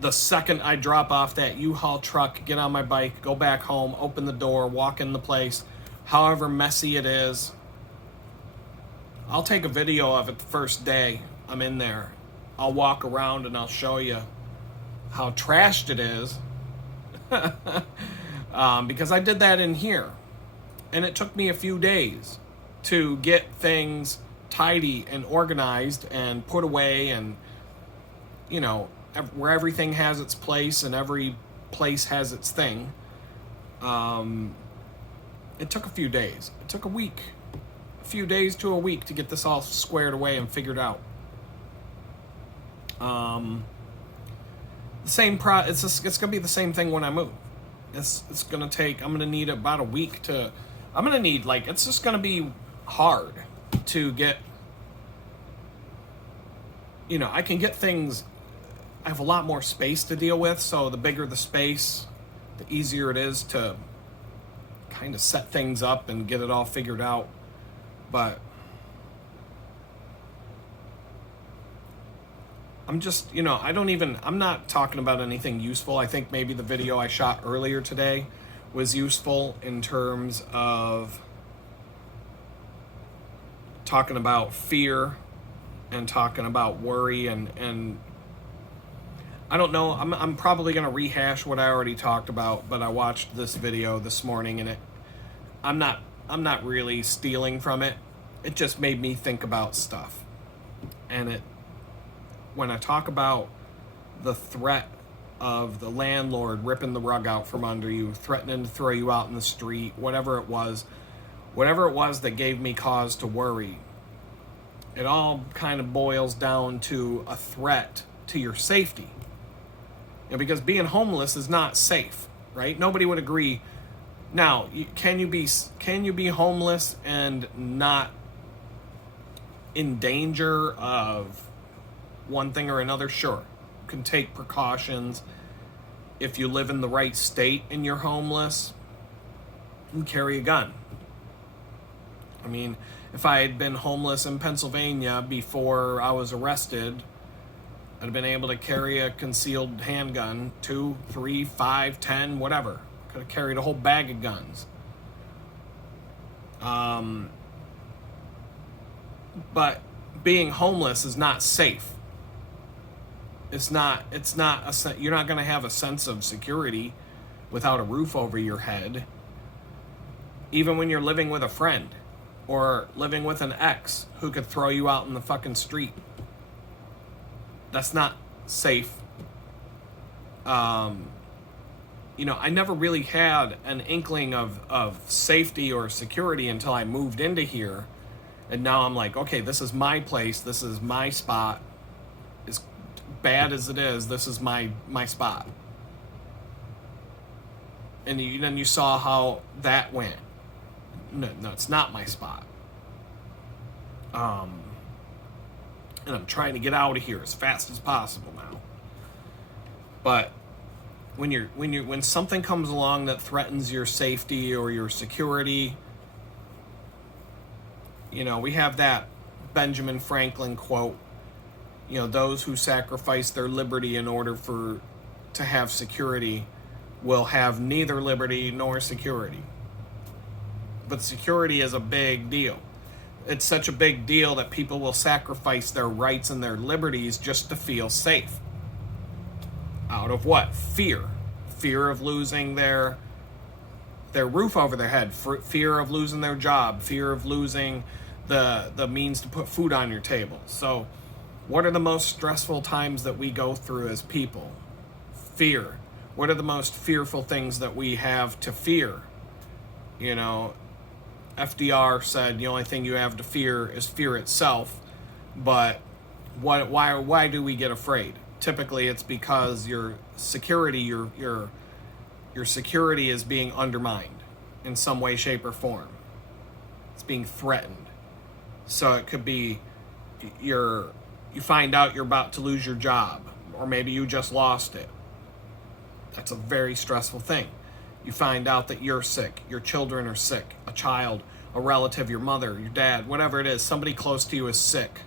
the second I drop off that U-Haul truck, get on my bike, go back home, open the door, walk in the place, however messy it is, I'll take a video of it the first day I'm in there. I'll walk around and I'll show you how trashed it is. Because I did that in here. And it took me a few days to get things tidy and organized and put away, and, where everything has its place and every place has its thing. It took a few days. It took a few days to a week to get this all squared away and figured out. It's gonna be the same thing when I move. It's gonna take, I'm gonna need about a week to, it's just gonna be hard to get, I can get things, I have a lot more space to deal with, so the bigger the space, the easier it is to kind of set things up and get it all figured out. But I'm just, I'm not talking about anything useful. I think maybe the video I shot earlier today was useful in terms of talking about fear and talking about worry, and I don't know, I'm probably going to rehash what I already talked about, but I watched this video this morning and I'm not really stealing from it. It just made me think about stuff. And when I talk about the threat of the landlord ripping the rug out from under you, threatening to throw you out in the street, whatever it was that gave me cause to worry, it all kind of boils down to a threat to your safety. Because being homeless is not safe, right? Nobody would agree. Now, can you be homeless and not in danger of one thing or another? Sure. You can take precautions. If you live in the right state and you're homeless, you can carry a gun. I mean, if I had been homeless in Pennsylvania before I was arrested, I'd have been able to carry a concealed handgun, 2, 3, 5, 10, whatever. Could have carried a whole bag of guns. But being homeless is not safe. You're not going to have a sense of security without a roof over your head. Even when you're living with a friend or living with an ex who could throw you out in the fucking street. That's not safe. I never really had an inkling of safety or security until I moved into here. And now I'm like, okay, this is my place. This is my spot. As bad as it is, this is my spot. And then you saw how that went. No, it's not my spot. And I'm trying to get out of here as fast as possible now. But when something comes along that threatens your safety or your security, we have that Benjamin Franklin quote, those who sacrifice their liberty in order to have security will have neither liberty nor security. But security is a big deal. It's such a big deal that people will sacrifice their rights and their liberties just to feel safe. Out of what? Fear. Fear of losing their roof over their head. Fear of losing their job. Fear of losing the means to put food on your table. So what are the most stressful times that we go through as people? Fear. What are the most fearful things that we have to fear? FDR said the only thing you have to fear is fear itself. But why do we get afraid? Typically it's because your security, your security is being undermined in some way, shape, or form. It's being threatened. So it could be you find out you're about to lose your job, or maybe you just lost it. That's a very stressful thing. You find out that you're sick, your children are sick, a child, a relative, your mother, your dad, whatever it is, somebody close to you is sick.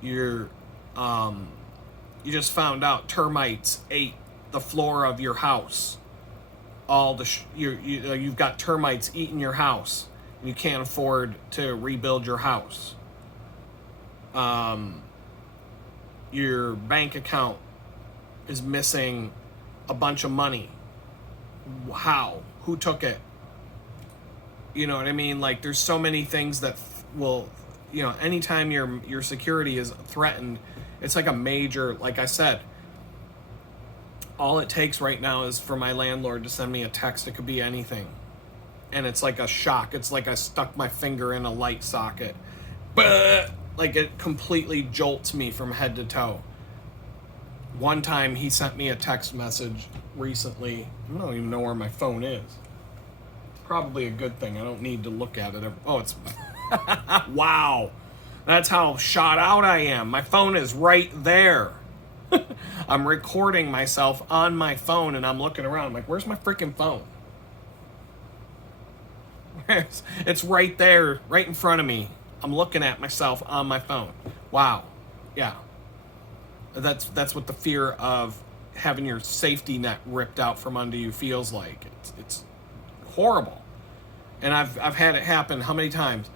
You just found out termites ate the floor of your house. You've got termites eating your house, and you can't afford to rebuild your house. Your bank account is missing a bunch of money. How? Who took it? You know what I mean? Like, there's so many things that will, anytime your security is threatened, it's like a major, like I said, all it takes right now is for my landlord to send me a text. It could be anything. And it's like a shock. It's like I stuck my finger in a light socket. But like, it completely jolts me from head to toe. One time he sent me a text message recently. I don't even know where my phone is. Probably a good thing. I don't need to look at it. Oh, it's... Wow. That's how shot out I am. My phone is right there. I'm recording myself on my phone and I'm looking around. I'm like, where's my freaking phone? It's right there, right in front of me. I'm looking at myself on my phone. Wow. Yeah. That's what the fear of having your safety net ripped out from under you feels like. It's horrible. And I've had it happen how many times?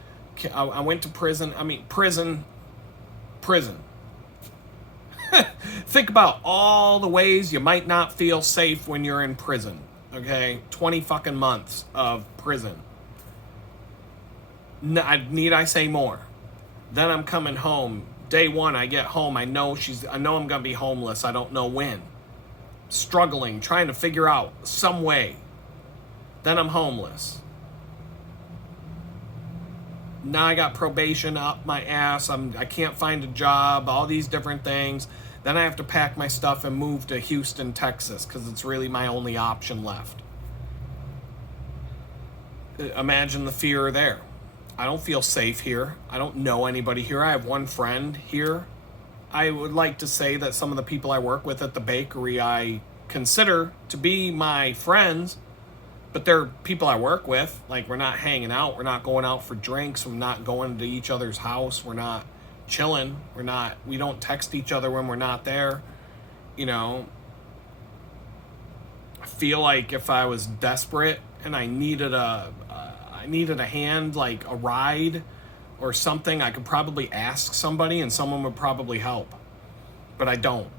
I went to prison. Prison. Think about all the ways you might not feel safe when you're in prison. Okay? 20 fucking months of prison. Need I say more? Then I'm coming home. Day one, I get home. I know I'm gonna be homeless. I don't know when. Struggling, trying to figure out some way. Then I'm homeless. Now I got probation up my ass. I can't find a job. All these different things. Then I have to pack my stuff and move to Houston, Texas, because it's really my only option left. Imagine the fear there. I don't feel safe here. I don't know anybody here. I have one friend here. I would like to say that some of the people I work with at the bakery I consider to be my friends, but they're people I work with. Like, we're not hanging out. We're not going out for drinks. We're not going to each other's house. We're not chilling. We don't text each other when we're not there. I feel like if I was desperate and I needed a hand, like a ride or something, I could probably ask somebody and someone would probably help. But I don't.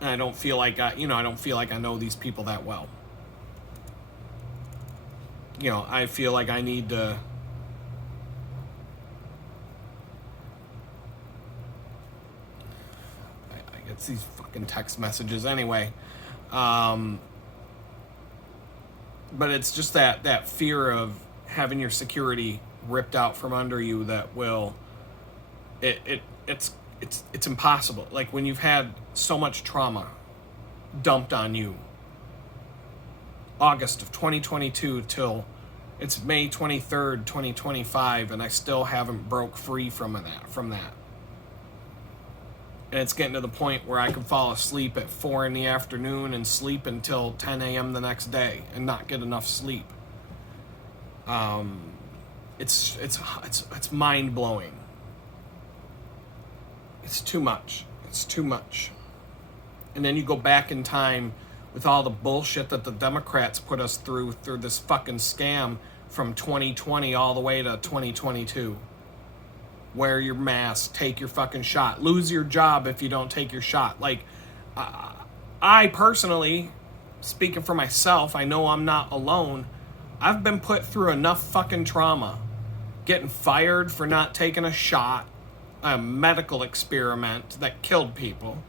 And I don't feel like I know these people that well. I feel like I need to I It's these fucking text messages anyway. But it's just that fear of having your security ripped out from under you that will it's impossible. Like when you've had so much trauma dumped on you, August of 2022 till it's May 23rd, 2025, and I still haven't broke free from that. And it's getting to the point where I can fall asleep at 4 in the afternoon and sleep until 10 a.m. the next day and not get enough sleep. It's mind blowing. It's too much. It's too much. And then you go back in time with all the bullshit that the Democrats put us through this fucking scam from 2020 all the way to 2022. Wear your mask, take your fucking shot, lose your job if you don't take your shot. Like, I personally, speaking for myself, I know I'm not alone. I've been put through enough fucking trauma. Getting fired for not taking a shot, a medical experiment that killed people.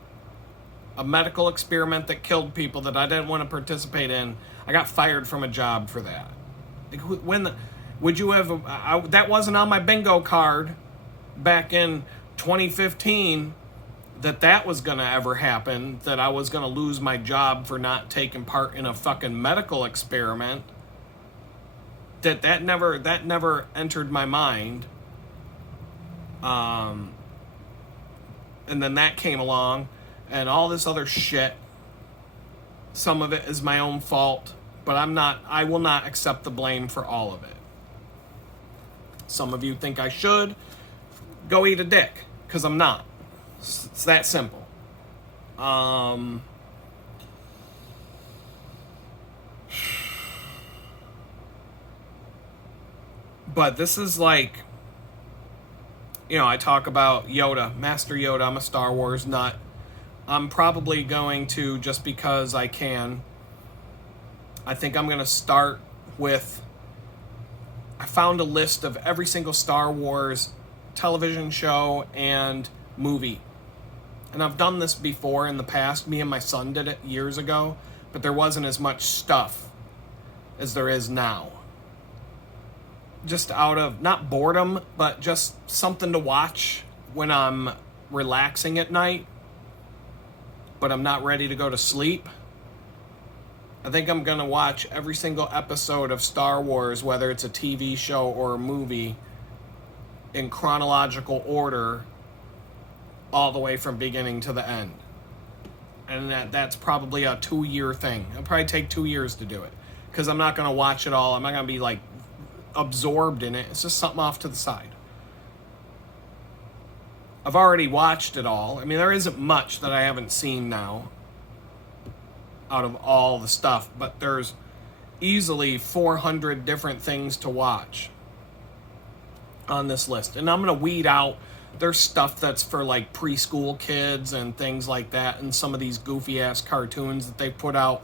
A medical experiment that killed people that I didn't want to participate in. I got fired from a job for that. Like, would you have? That wasn't on my bingo card back in 2015. That was gonna ever happen. That I was gonna lose my job for not taking part in a fucking medical experiment. That never entered my mind. And then that came along. And all this other shit, some of it is my own fault, but I will not accept the blame for all of it. Some of you think I should. Go eat a dick, because I'm not. It's that simple. But this is like, I talk about Yoda, Master Yoda. I'm a Star Wars nut. I'm probably going to, just because I can, I think I'm going to start with, I found a list of every single Star Wars television show and movie. And I've done this before in the past. Me and my son did it years ago, but there wasn't as much stuff as there is now. Just out of, not boredom, but just something to watch when I'm relaxing at night, but I'm not ready to go to sleep. I think I'm going to watch every single episode of Star Wars, whether it's a TV show or a movie, in chronological order, all the way from beginning to the end. And that's probably a 2-year thing. It'll probably take 2 years to do it, because I'm not going to watch it all. I'm not going to be like absorbed in it. It's just something off to the side. I've already watched it all. I mean, there isn't much that I haven't seen now out of all the stuff, but there's easily 400 different things to watch on this list. And I'm going to weed out, there's stuff that's for like preschool kids and things like that, and some of these goofy ass cartoons that they put out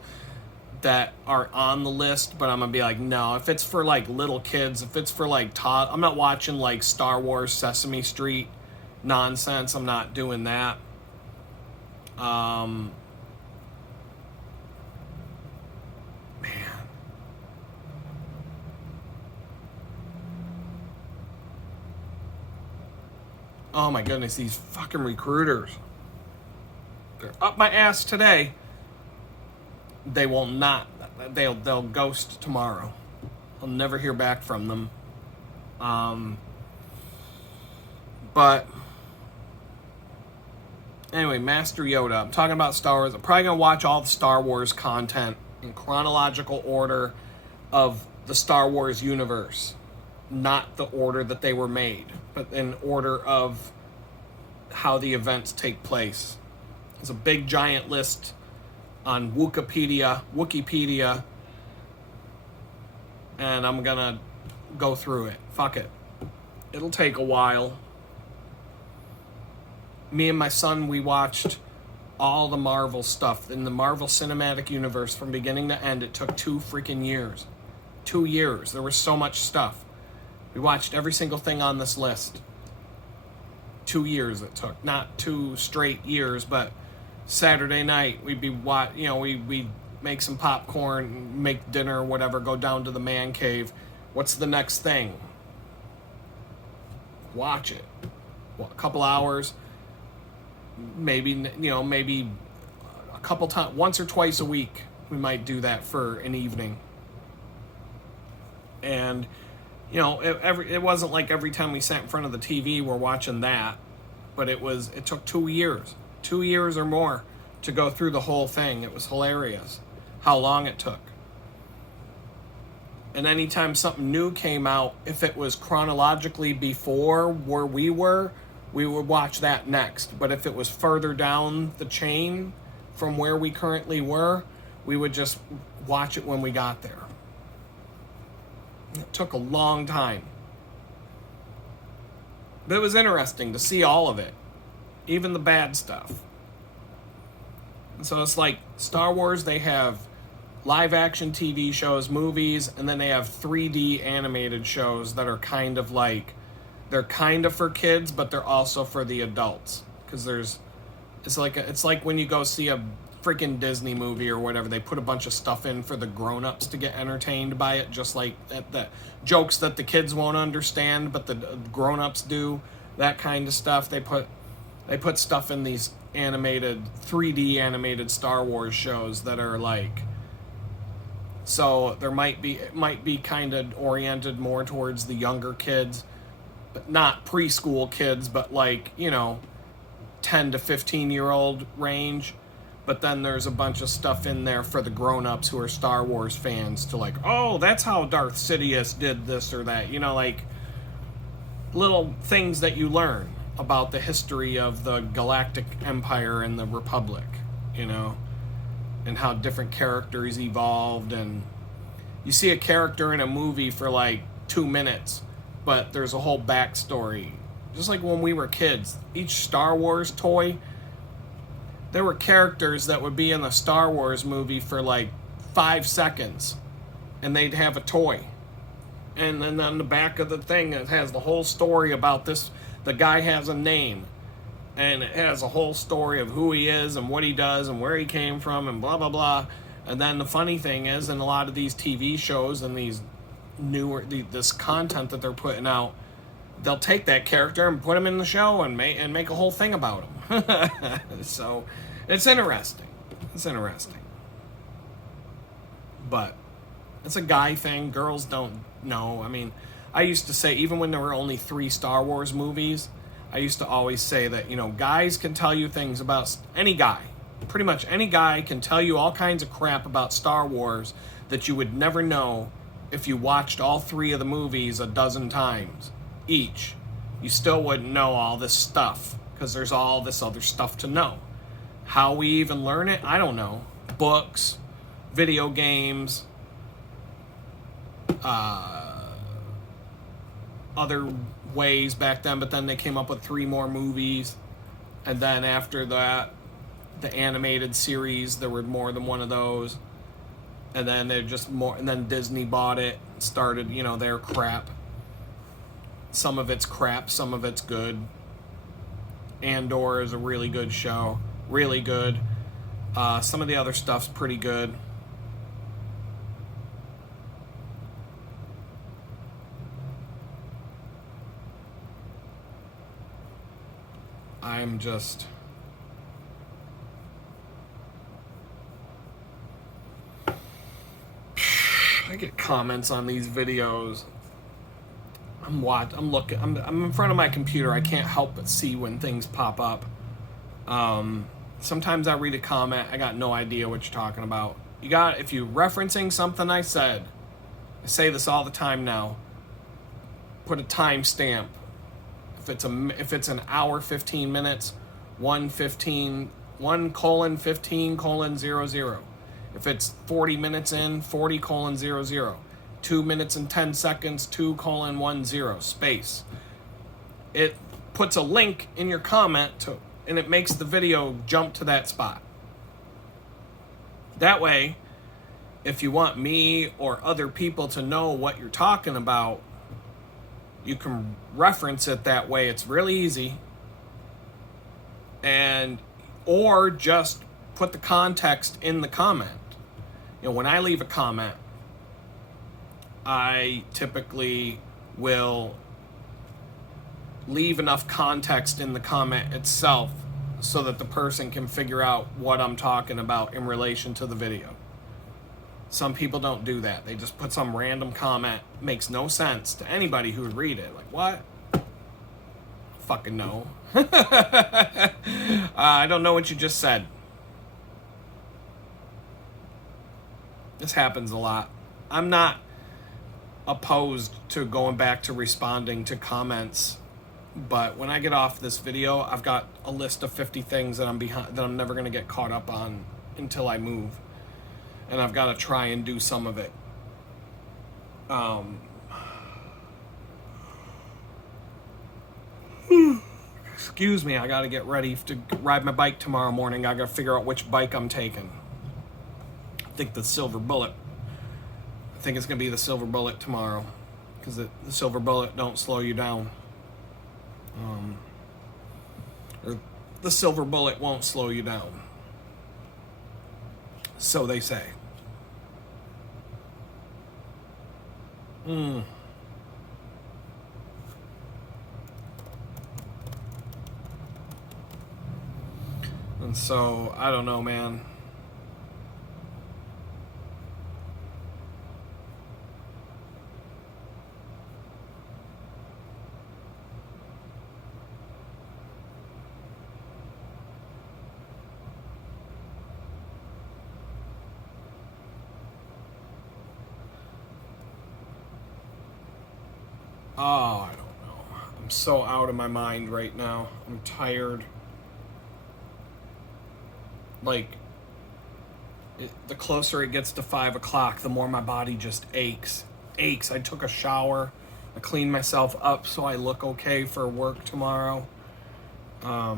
that are on the list, but I'm going to be like, no, if it's for like little kids, if it's for like I'm not watching like Star Wars Sesame Street nonsense. I'm not doing that. Man. Oh my goodness, these fucking recruiters. They're up my ass today. They will not. They'll ghost tomorrow. I'll never hear back from them. But anyway, Master Yoda. I'm talking about Star Wars. I'm probably going to watch all the Star Wars content in chronological order of the Star Wars universe. Not the order that they were made, but in order of how the events take place. There's a big giant list on Wikipedia, and I'm going to go through it. Fuck it. It'll take a while. Me and my son, we watched all the Marvel stuff in the Marvel Cinematic Universe from beginning to end. It took 2 freaking years. 2 years. There was so much stuff. We watched every single thing on this list. 2 years it took. Not 2 straight years, but Saturday night, we'd be we'd make some popcorn, make dinner, or whatever. Go down to the man cave. What's the next thing? Watch it. Well, a couple hours, maybe a couple times, once or twice a week, we might do that for an evening. And it wasn't like every time we sat in front of the TV we're watching that, but it took 2 years or more to go through the whole thing. It was hilarious how long it took. And anytime something new came out, if it was chronologically before where we would watch that next. But if it was further down the chain from where we currently were, we would just watch it when we got there. It took a long time. But it was interesting to see all of it, even the bad stuff. And so it's like Star Wars, they have live action TV shows, movies, and then they have 3D animated shows that are kind of like, they're kind of for kids, but they're also for the adults. Because it's like when you go see a freaking Disney movie or whatever, they put a bunch of stuff in for the grown-ups to get entertained by it, just like the jokes that the kids won't understand, but the grown-ups do, that kind of stuff. They put stuff in these 3D animated Star Wars shows that are like, so it might be kind of oriented more towards the younger kids, but not preschool kids, but like, 10 to 15-year-old range. But then there's a bunch of stuff in there for the grown-ups who are Star Wars fans to like, oh, that's how Darth Sidious did this or that. Like little things that you learn about the history of the Galactic Empire and the Republic, and how different characters evolved. And you see a character in a movie for like 2 minutes, but there's a whole backstory. Just like when we were kids, each Star Wars toy, there were characters that would be in the Star Wars movie for like 5 seconds, and they'd have a toy. And then on the back of the thing, it has the whole story about this. The guy has a name, and it has a whole story of who he is and what he does and where he came from and blah, blah, blah. And then the funny thing is, in a lot of these TV shows and these this content that they're putting out, they'll take that character and put him in the show and make a whole thing about him. So it's interesting. But it's a guy thing. Girls don't know. I mean, I used to say, even when there were only 3 Star Wars movies, I used to always say that, guys can tell you things about any guy. Pretty much any guy can tell you all kinds of crap about Star Wars that you would never know if you watched all 3 of the movies a dozen times each. You still wouldn't know all this stuff because there's all this other stuff to know. How we even learn it, I don't know. Books, video games, other ways back then, but then they came up with 3 more movies, and then after that, the animated series, there were more than one of those, and then they're just more, and then Disney bought it, started, their crap. Some of it's crap, some of it's good. Andor is a really good show, really good. Some of the other stuff's pretty good. I get comments on these videos. I'm in front of my computer. I can't help but see when things pop up. Sometimes I read a comment, I got no idea what you're talking about. If you're referencing something I said, I say this all the time now, put a timestamp. If it's an hour 15 minutes, 1:15:00. If it's 40 minutes in, 40:00. 2 minutes and 10 seconds, 2:10 space. It puts a link in your comment and it makes the video jump to that spot. That way, if you want me or other people to know what you're talking about, you can reference it that way. It's really easy. And or just put the context in the comment. You know, when I leave a comment, I typically will leave enough context in the comment itself so that the person can figure out what I'm talking about in relation to the video. Some people don't do that. They just put some random comment, makes no sense to anybody who would read it. Like, what? Fucking no. I don't know what you just said. This happens a lot. I'm not opposed to going back to responding to comments, but when I get off this video, I've got a list of 50 things that I'm behind, that I'm never going to get caught up on until I move, and I've got to try and do some of it. Excuse me, I got to get ready to ride my bike tomorrow morning. I got to figure out which bike I'm taking. I think the Silver Bullet. I think it's going to be the Silver Bullet tomorrow, because the Silver Bullet don't slow you down. Or the Silver Bullet won't slow you down. So they say. And so, I don't know, man. Oh, I don't know. I'm so out of my mind right now. I'm tired. Like, the closer it gets to 5 o'clock, the more my body just aches. I took a shower. I cleaned myself up so I look okay for work tomorrow. I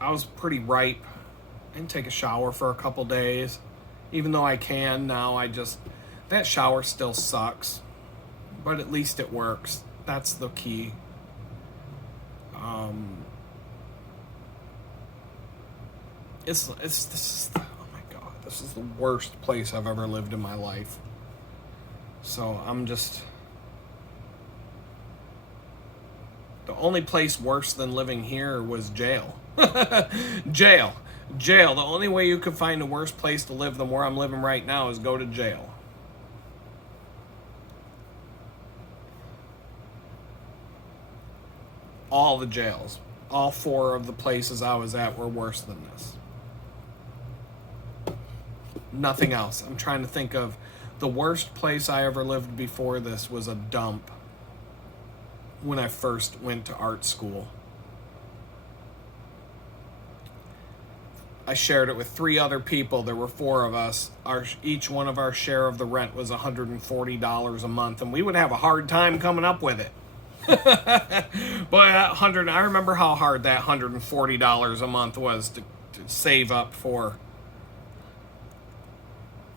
was pretty ripe. I didn't take a shower for a couple days. Even though I can now, that shower still sucks. But at least it works. That's the key. This is, oh my God, this is the worst place I've ever lived in my life. So I'm just, the only place worse than living here was jail. Jail. The only way you could find a worse place to live than where I'm living right now is go to jail. All the jails, all 4 of the places I was at were worse than this. Nothing else. I'm trying to think of the worst place I ever lived before this was a dump when I first went to art school. I shared it with 3 other people. There were 4 of us. Each one of our share of the rent was $140 a month, and we would have a hard time coming up with it. But I remember how hard that $140 a month was to save up for.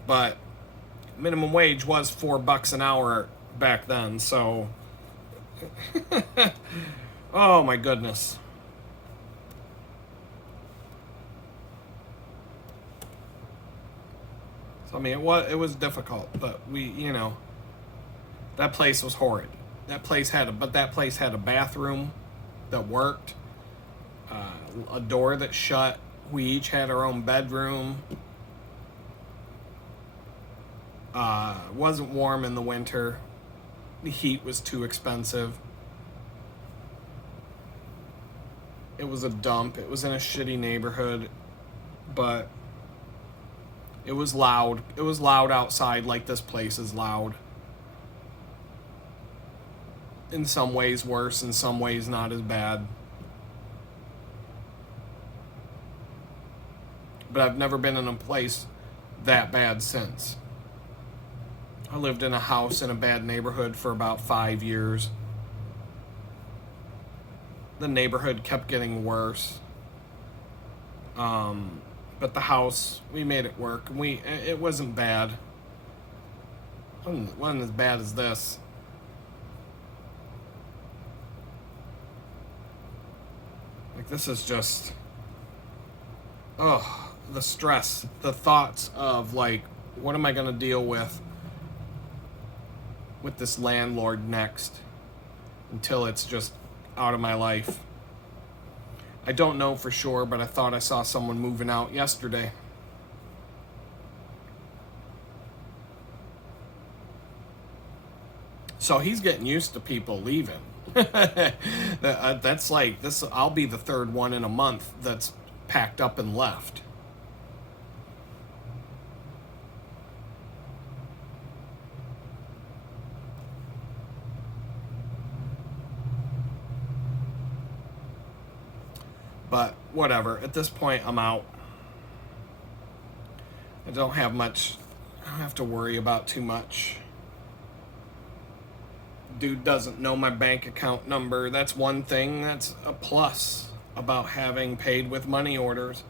But minimum wage was $4 an hour back then, so oh my goodness. So I mean, it was difficult, but that place was horrid. That place had a bathroom that worked, a door that shut. We each had our own bedroom. Wasn't warm in the winter. The heat was too expensive. It was a dump. It was in a shitty neighborhood, but it was loud. It was loud outside, like this place is loud. In some ways worse, in some ways not as bad. But I've never been in a place that bad since. I lived in a house in a bad neighborhood for about 5 years. The neighborhood kept getting worse. But the house, we made it work. It wasn't bad. It wasn't as bad as this. Like, this is just, Oh, the stress, the thoughts of like, what am I going to deal with this landlord next until it's just out of my life. I don't know for sure, but I thought I saw someone moving out yesterday. So he's getting used to people leaving. That's like this. I'll be the third one in a month that's packed up and left. But whatever. At this point, I'm out. I don't have much. I don't have to worry about too much. Dude doesn't know my bank account number. That's one thing that's a plus about having paid with money orders.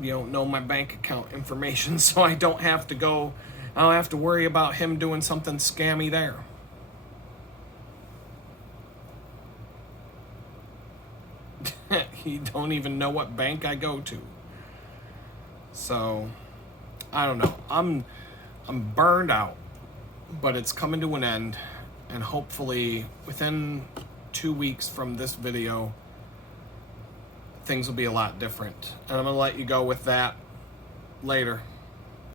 You don't know my bank account information, so I don't have to worry about him doing something scammy there. He don't even know what bank I go to. So I don't know. I'm burned out, but it's coming to an end, and hopefully within 2 weeks from this video, things will be a lot different. And I'm gonna let you go with that later.